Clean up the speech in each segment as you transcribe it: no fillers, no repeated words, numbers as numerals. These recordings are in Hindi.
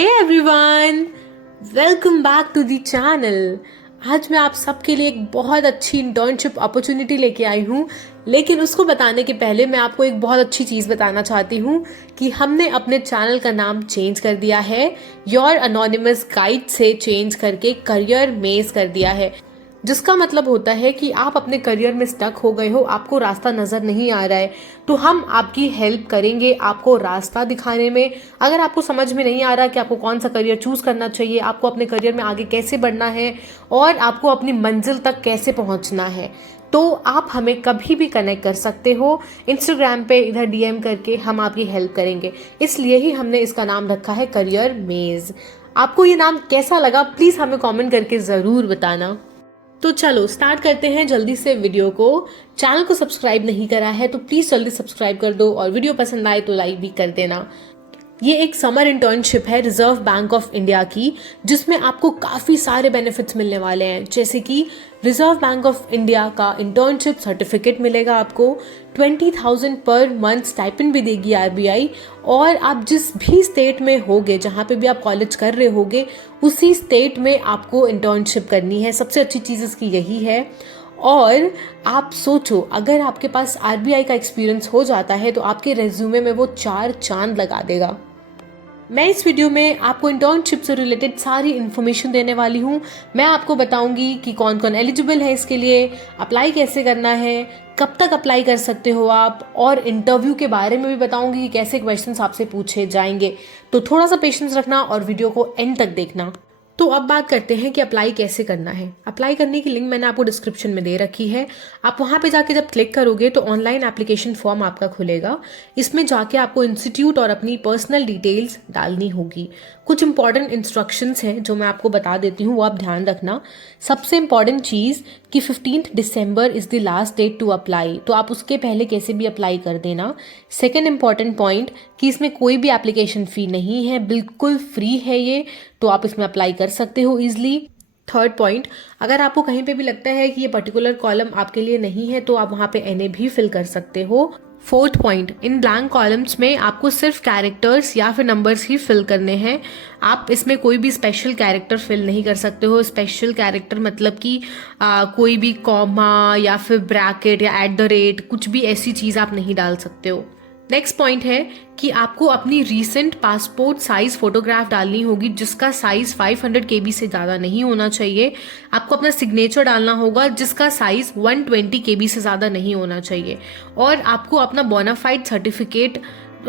Hey everyone, welcome back to the channel. आज मैं आप सबके लिए एक बहुत अच्छी इंटर्नशिप अपॉर्चुनिटी लेके आई हूँ, लेकिन उसको बताने के पहले मैं आपको एक बहुत अच्छी चीज़ बताना चाहती हूँ कि हमने अपने चैनल का नाम चेंज कर दिया है। योर अनोनिमस गाइड से चेंज करके करियर मेज कर दिया है, जिसका मतलब होता है कि आप अपने करियर में स्टक हो गए हो, आपको रास्ता नज़र नहीं आ रहा है, तो हम आपकी हेल्प करेंगे आपको रास्ता दिखाने में। अगर आपको समझ में नहीं आ रहा कि आपको कौन सा करियर चूज़ करना चाहिए, आपको अपने करियर में आगे कैसे बढ़ना है और आपको अपनी मंजिल तक कैसे पहुंचना है, तो आप हमें कभी भी कनेक्ट कर सकते हो इंस्टाग्राम पे, इधर डीएम करके हम आपकी हेल्प करेंगे। इसलिए ही हमने इसका नाम रखा है करियर मेज। आपको ये नाम कैसा लगा प्लीज़ हमें कमेंट करके ज़रूर बताना। तो चलो स्टार्ट करते हैं जल्दी से वीडियो को। चैनल को सब्सक्राइब नहीं करा है तो प्लीज़ जल्दी सब्सक्राइब कर दो और वीडियो पसंद आए तो लाइक भी कर देना। ये एक समर इंटर्नशिप है रिजर्व बैंक ऑफ इंडिया की, जिसमें आपको काफ़ी सारे बेनिफिट्स मिलने वाले हैं, जैसे कि रिजर्व बैंक ऑफ इंडिया का इंटर्नशिप सर्टिफिकेट मिलेगा आपको, 20,000 पर मंथ स्टाइपेंड भी देगी आरबीआई, और आप जिस भी स्टेट में होगे, जहाँ पे भी आप कॉलेज कर रहे होगे, उसी स्टेट में आपको इंटर्नशिप करनी है। सबसे अच्छी चीज़ इसकी यही है। और आप सोचो, अगर आपके पास आरबीआई का एक्सपीरियंस हो जाता है तो आपके रेज्यूमे में वो 4 चांद लगा देगा। मैं इस वीडियो में आपको इंटर्नशिप से रिलेटेड सारी इन्फॉर्मेशन देने वाली हूँ। मैं आपको बताऊंगी कि कौन कौन एलिजिबल है इसके लिए, अप्लाई कैसे करना है, कब तक अप्लाई कर सकते हो आप, और इंटरव्यू के बारे में भी बताऊंगी कि कैसे क्वेश्चंस आपसे पूछे जाएंगे। तो थोड़ा सा पेशेंस रखना और वीडियो को एंड तक देखना। तो अब बात करते हैं कि अप्लाई कैसे करना है। अप्लाई करने की लिंक मैंने आपको डिस्क्रिप्शन में दे रखी है। आप वहाँ पे जाके जब क्लिक करोगे तो ऑनलाइन एप्लीकेशन फॉर्म आपका खुलेगा। इसमें जाके आपको इंस्टीट्यूट और अपनी पर्सनल डिटेल्स डालनी होगी। कुछ इंपॉर्टेंट इंस्ट्रक्शंस हैं जो मैं आपको बता देती हूँ, वो आप ध्यान रखना। सबसे इंपॉर्टेंट चीज़ कि 15 December is the last date to apply, तो आप उसके पहले कैसे भी अप्लाई कर देना। सेकेंड इंपॉर्टेंट पॉइंट कि इसमें कोई भी एप्लीकेशन फ़ी नहीं है, बिल्कुल फ्री है ये, तो आप इसमें अप्लाई कर सकते हो ईजिली। थर्ड पॉइंट, अगर आपको कहीं पे भी लगता है कि ये पर्टिकुलर कॉलम आपके लिए नहीं है तो आप वहाँ पे एनए भी फिल कर सकते हो। Fourth point, in blank columns में आपको सिर्फ कैरेक्टर्स या फिर नंबर्स ही फिल करने हैं। आप इसमें कोई भी स्पेशल कैरेक्टर फिल नहीं कर सकते हो। स्पेशल कैरेक्टर मतलब कि कोई भी कॉमा या फिर ब्रैकेट या @ कुछ भी ऐसी चीज़ आप नहीं डाल सकते हो। नेक्स्ट पॉइंट है कि आपको अपनी रीसेंट पासपोर्ट साइज फोटोग्राफ डालनी होगी, जिसका साइज 500 KB से ज़्यादा नहीं होना चाहिए। आपको अपना सिग्नेचर डालना होगा, जिसका साइज 120 KB से ज़्यादा नहीं होना चाहिए। और आपको अपना बोनाफाइड सर्टिफिकेट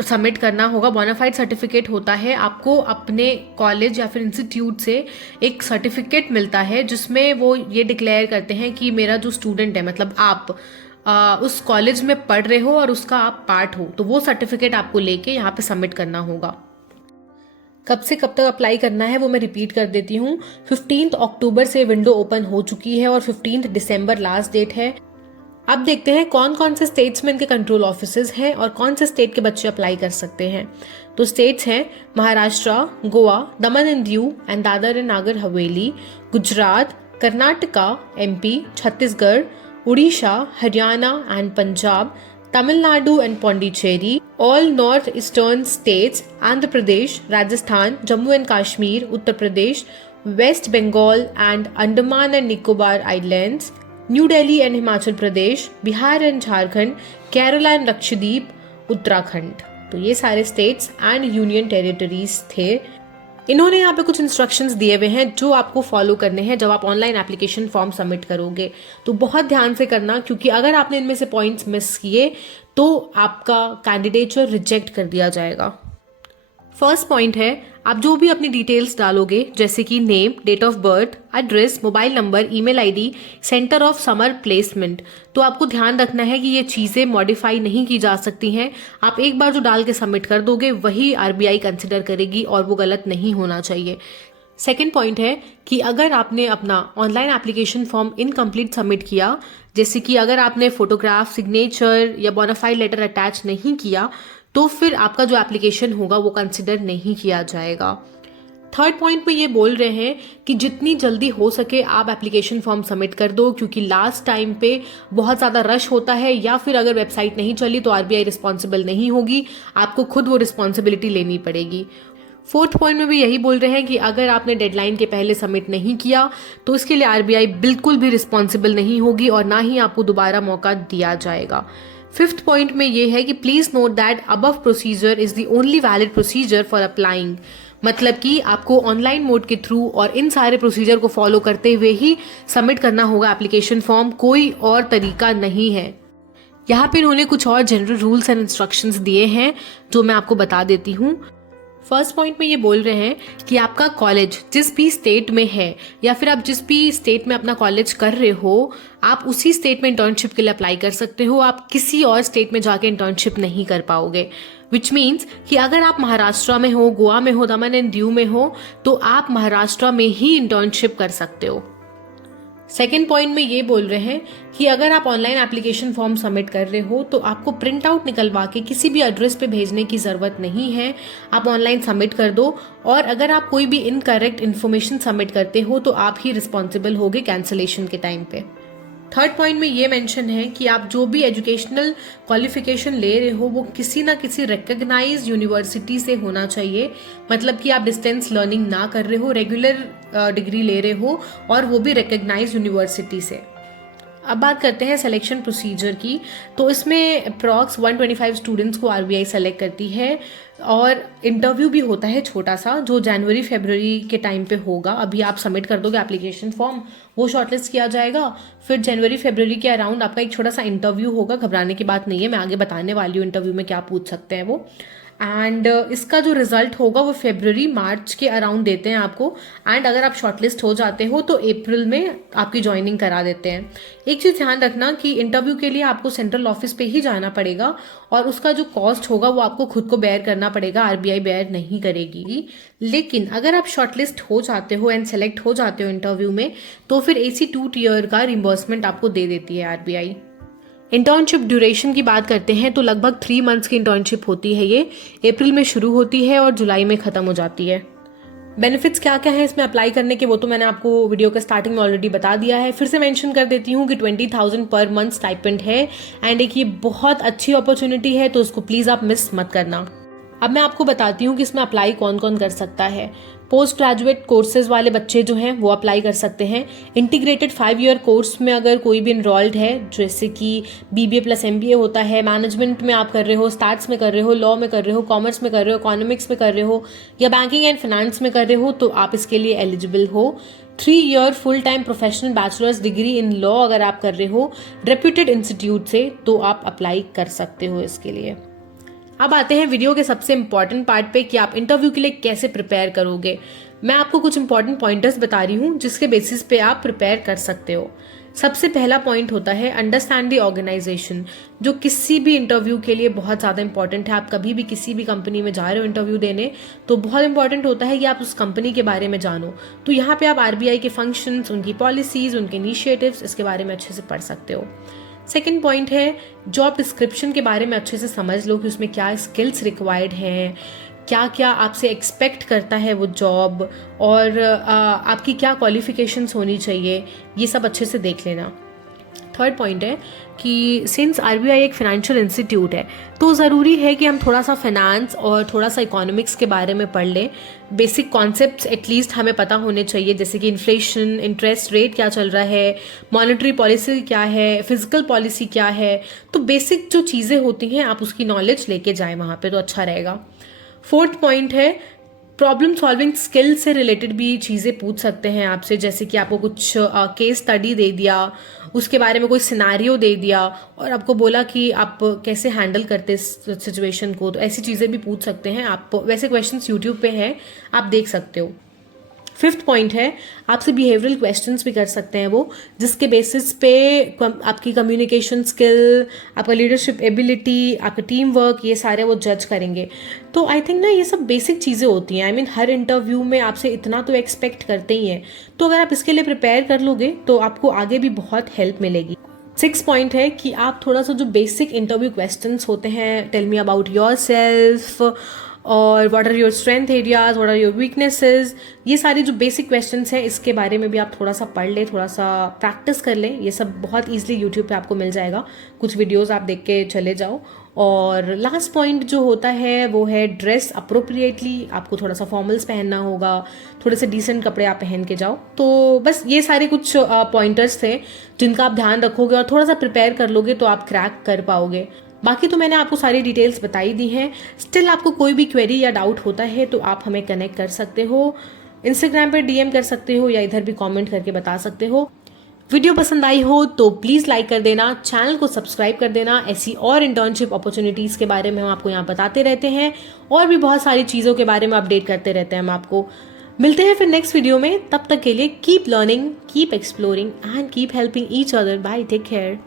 सबमिट करना होगा। बोनाफाइड सर्टिफिकेट होता है, आपको अपने कॉलेज या फिर इंस्टीट्यूट से एक सर्टिफिकेट मिलता है जिसमें वो ये डिक्लेयर करते हैं कि मेरा जो स्टूडेंट है, मतलब आप उस कॉलेज में पढ़ रहे हो और उसका आप पार्ट हो, तो वो सर्टिफिकेट आपको लेके यहाँ पे सबमिट करना होगा। कब से कब तक अप्लाई करना है वो मैं रिपीट कर देती हूँ। 15 अक्टूबर से विंडो ओपन हो चुकी है और 15 दिसंबर लास्ट डेट है। अब देखते हैं कौन कौन से स्टेट्स में इनके कंट्रोल ऑफिसेज हैं और कौन से स्टेट के बच्चे अप्लाई कर सकते हैं। तो स्टेट्स हैं Maharashtra, Goa, Daman and Diu and Dadra and Nagar Haveli, Gujarat, Karnataka, MP, Chhattisgarh, Orissa, Haryana and Punjab, Tamil Nadu and Pondicherry, all north eastern states, Andhra Pradesh, Rajasthan, Jammu and Kashmir, Uttar Pradesh, West Bengal and Andaman and Nicobar islands, New Delhi and Himachal Pradesh, Bihar and Jharkhand, Kerala and Lakshadweep, Uttarakhand. तो ये सारे स्टेट्स एंड यूनियन टेरिटरीज थे। इन्होंने यहाँ पे कुछ इंस्ट्रक्शंस दिए हुए हैं जो आपको फॉलो करने हैं जब आप ऑनलाइन एप्लीकेशन फॉर्म सबमिट करोगे। तो बहुत ध्यान से करना, क्योंकि अगर आपने इनमें से पॉइंट्स मिस किए तो आपका कैंडिडेचर रिजेक्ट कर दिया जाएगा। फर्स्ट पॉइंट है, आप जो भी अपनी डिटेल्स डालोगे, जैसे कि name, date of birth, address, mobile number, email ID, centre of summer placement, तो आपको ध्यान रखना है कि ये चीज़ें मॉडिफाई नहीं की जा सकती हैं। आप एक बार जो डाल के सबमिट कर दोगे वही आरबीआई कंसिडर करेगी और वो गलत नहीं होना चाहिए। सेकेंड पॉइंट है कि अगर आपने अपना online application form incomplete submit किया, जैसे कि अगर आपने फोटोग्राफ, सिग्नेचर या बोनाफाइड लेटर अटैच नहीं किया, तो फिर आपका जो एप्लीकेशन होगा वो कंसिडर नहीं किया जाएगा। थर्ड पॉइंट में ये बोल रहे हैं कि जितनी जल्दी हो सके आप एप्लीकेशन फॉर्म सबमिट कर दो, क्योंकि लास्ट टाइम पे बहुत ज़्यादा रश होता है, या फिर अगर वेबसाइट नहीं चली तो आरबीआई रिस्पॉन्सिबल नहीं होगी, आपको खुद वो रिस्पॉन्सिबिलिटी लेनी पड़ेगी। फोर्थ पॉइंट में भी यही बोल रहे हैं कि अगर आपने डेडलाइन के पहले सबमिट नहीं किया तो इसके लिए आरबीआई बिल्कुल भी रिस्पॉन्सिबल नहीं होगी और ना ही आपको दोबारा मौका दिया जाएगा। फिफ्थ पॉइंट में ये है कि please note that above procedure is the only valid procedure for applying. मतलब कि आपको ऑनलाइन मोड के थ्रू और इन सारे प्रोसीजर को फॉलो करते हुए ही सबमिट करना होगा एप्लीकेशन फॉर्म, कोई और तरीका नहीं है। यहाँ पे इन्होंने कुछ और जनरल रूल्स एंड इंस्ट्रक्शंस दिए हैं जो मैं आपको बता देती हूँ। फर्स्ट पॉइंट में ये बोल रहे हैं कि आपका कॉलेज जिस भी स्टेट में है या फिर आप जिस भी स्टेट में अपना कॉलेज कर रहे हो, आप उसी स्टेट में इंटर्नशिप के लिए अप्लाई कर सकते हो। आप किसी और स्टेट में जाके इंटर्नशिप नहीं कर पाओगे। विच मीन्स कि अगर आप महाराष्ट्र में हो, गोवा में हो, दमन एंड दीव में हो तो आप महाराष्ट्र में ही इंटर्नशिप कर सकते हो। सेकेंड पॉइंट में ये बोल रहे हैं कि अगर आप ऑनलाइन एप्लीकेशन फॉर्म सबमिट कर रहे हो तो आपको प्रिंट आउट निकलवा के किसी भी एड्रेस पे भेजने की ज़रूरत नहीं है। आप ऑनलाइन सबमिट कर दो और अगर आप कोई भी इनकरेक्ट इन्फॉर्मेशन सबमिट करते हो तो आप ही रिस्पॉन्सिबल होगे कैंसिलेशन के टाइम पे। थर्ड पॉइंट में ये मेंशन है कि आप जो भी एजुकेशनल क्वालिफिकेशन ले रहे हो वो किसी ना किसी रिकग्नाइज्ड यूनिवर्सिटी से होना चाहिए। मतलब कि आप डिस्टेंस लर्निंग ना कर रहे हो, रेगुलर डिग्री ले रहे हो और वो भी रिकग्नाइज्ड यूनिवर्सिटी से। अब बात करते हैं सिलेक्शन प्रोसीजर की। तो इसमें अप्रॉक्स 125 स्टूडेंट्स को आरबीआई सेलेक्ट करती है और इंटरव्यू भी होता है छोटा सा, जो जनवरी फरवरी के टाइम पे होगा। अभी आप सबमिट कर दोगे एप्लीकेशन फॉर्म, वो शॉर्टलिस्ट किया जाएगा, फिर जनवरी फरवरी के अराउंड आपका एक छोटा सा इंटरव्यू होगा। घबराने की बात नहीं है, मैं आगे बताने वाली हूँ इंटरव्यू में क्या पूछ सकते हैं वो। एंड इसका जो रिजल्ट होगा वो फरवरी मार्च के अराउंड देते हैं आपको। एंड अगर आप शॉर्टलिस्ट हो जाते हो तो अप्रैल में आपकी ज्वाइनिंग करा देते हैं। एक चीज़ ध्यान रखना कि इंटरव्यू के लिए आपको सेंट्रल ऑफिस पे ही जाना पड़ेगा और उसका जो कॉस्ट होगा वो आपको खुद को बेयर करना पड़ेगा, आरबीआई बेयर नहीं करेगी। लेकिन अगर आप शॉर्टलिस्ट हो जाते हो एंड सेलेक्ट हो जाते हो इंटरव्यू में तो फिर AC2 टियर का रिम्बर्समेंट आपको दे देती है आरबीआई। इंटर्नशिप ड्यूरेशन की बात करते हैं तो लगभग 3 मंथ्स की इंटर्नशिप होती है। ये अप्रैल में शुरू होती है और जुलाई में ख़त्म हो जाती है। बेनिफिट्स क्या क्या है इसमें अप्लाई करने के वो तो मैंने आपको वीडियो के स्टार्टिंग में ऑलरेडी बता दिया है। फिर से मेंशन कर देती हूँ कि 20,000 पर मंथ स्टाइपेंड है एंड एक ये बहुत अच्छी अपॉर्चुनिटी है, तो उसको प्लीज़ आप मिस मत करना। अब मैं आपको बताती हूँ कि इसमें अप्लाई कौन कौन कर सकता है। पोस्ट ग्रेजुएट कोर्सेज वाले बच्चे जो हैं वो अप्लाई कर सकते हैं। इंटीग्रेटेड 5 ईयर कोर्स में अगर कोई भी इनरोल्ड है, जैसे कि BBA प्लस MBA होता है, मैनेजमेंट में आप कर रहे हो, स्टैट्स में कर रहे हो, लॉ में कर रहे हो, कॉमर्स में कर रहे हो, इकोनॉमिक्स में कर रहे हो या बैंकिंग एंड फाइनेंस में कर रहे हो, तो आप इसके लिए एलिजिबल हो। 3 year full time professional bachelors degree in law अगर आप कर रहे हो रेप्यूटेड इंस्टीट्यूट से, तो आप अप्लाई कर सकते हो इसके लिए। अब आते हैं वीडियो के सबसे इंपॉर्टेंट पार्ट पे कि आप इंटरव्यू के लिए कैसे प्रिपेयर करोगे। मैं आपको कुछ इंपॉर्टेंट पॉइंटर्स बता रही हूँ जिसके बेसिस पे आप प्रिपेयर कर सकते हो। सबसे पहला पॉइंट होता है अंडरस्टैंड द ऑर्गेनाइजेशन, जो किसी भी इंटरव्यू के लिए बहुत ज़्यादा इंपॉर्टेंट है। आप कभी भी किसी भी कंपनी में जा रहे हो इंटरव्यू देने तो बहुत इंपॉर्टेंट होता है कि आप उस कंपनी के बारे में जानो। तो यहाँ पे आप आरबीआई के फंक्शंस, उनकी पॉलिसीज़, उनके इनिशिएटिव्स, इसके बारे में अच्छे से पढ़ सकते हो। सेकेंड पॉइंट है जॉब डिस्क्रिप्शन के बारे में अच्छे से समझ लो कि उसमें क्या स्किल्स रिक्वायर्ड हैं, क्या क्या आपसे एक्सपेक्ट करता है वो जॉब और आपकी क्या क्वालिफिकेशंस होनी चाहिए, ये सब अच्छे से देख लेना। थर्ड पॉइंट है कि सिंस आरबीआई एक फाइनेंशियल इंस्टीट्यूट है तो ज़रूरी है कि हम थोड़ा सा फाइनेंस और थोड़ा सा इकोनॉमिक्स के बारे में पढ़ लें। बेसिक कॉन्सेप्ट्स एटलीस्ट हमें पता होने चाहिए, जैसे कि इन्फ्लेशन, इंटरेस्ट रेट क्या चल रहा है, मॉनेटरी पॉलिसी क्या है, फिजिकल पॉलिसी क्या है। तो बेसिक जो चीज़ें होती हैं आप उसकी नॉलेज लेके जाएं वहाँ पे, तो अच्छा रहेगा। फोर्थ पॉइंट है प्रॉब्लम सॉल्विंग स्किल से रिलेटेड भी चीज़ें पूछ सकते हैं आपसे, जैसे कि आपको कुछ केस स्टडी दे दिया, उसके बारे में कोई सिनारियो दे दिया और आपको बोला कि आप कैसे हैंडल करते इस सिचुएशन को, तो ऐसी चीज़ें भी पूछ सकते हैं आप। वैसे क्वेश्चंस यूट्यूब पे हैं, आप देख सकते हो। फिफ्थ पॉइंट है आपसे बिहेवियरल क्वेश्चंस भी कर सकते हैं वो, जिसके बेसिस पे आपकी कम्युनिकेशन स्किल, आपका लीडरशिप एबिलिटी, आपका टीम वर्क, ये सारे वो जज करेंगे। तो आई थिंक ना ये सब बेसिक चीज़ें होती हैं। आई मीन हर इंटरव्यू में आपसे इतना तो एक्सपेक्ट करते ही हैं, तो अगर आप इसके लिए प्रिपेयर कर लोगे तो आपको आगे भी बहुत हेल्प मिलेगी। 6 पॉइंट है कि आप थोड़ा सा जो बेसिक इंटरव्यू क्वेश्चंस होते हैं, tell me about yourself और what are your strength areas, what are your weaknesses, ये सारे जो बेसिक क्वेश्चंस हैं इसके बारे में भी आप थोड़ा सा पढ़ लें, थोड़ा सा प्रैक्टिस कर लें। ये सब बहुत ईजिली यूट्यूब पे आपको मिल जाएगा, कुछ वीडियोस आप देख के चले जाओ। और लास्ट पॉइंट जो होता है वो है ड्रेस अप्रोप्रिएटली। आपको थोड़ा सा फॉर्मल्स पहनना होगा, थोड़े से डिसेंट कपड़े आप पहन के जाओ। तो बस ये सारे कुछ पॉइंटर्स थे जिनका आप ध्यान रखोगे और थोड़ा सा प्रिपेयर कर लोगे तो आप क्रैक कर पाओगे। बाकी तो मैंने आपको सारी डिटेल्स बताई दी हैं। स्टिल आपको कोई भी क्वेरी या डाउट होता है तो आप हमें कनेक्ट कर सकते हो, इंस्टाग्राम पे डीएम कर सकते हो या इधर भी कमेंट करके बता सकते हो। वीडियो पसंद आई हो तो प्लीज़ लाइक कर देना, चैनल को सब्सक्राइब कर देना। ऐसी और इंटर्नशिप अपॉर्चुनिटीज़ के बारे में हम आपको यहाँ बताते रहते हैं और भी बहुत सारी चीज़ों के बारे में अपडेट करते रहते हैं हम आपको। मिलते हैं फिर नेक्स्ट वीडियो में, तब तक के लिए keep learning, keep exploring and keep helping each other. Bye, take care.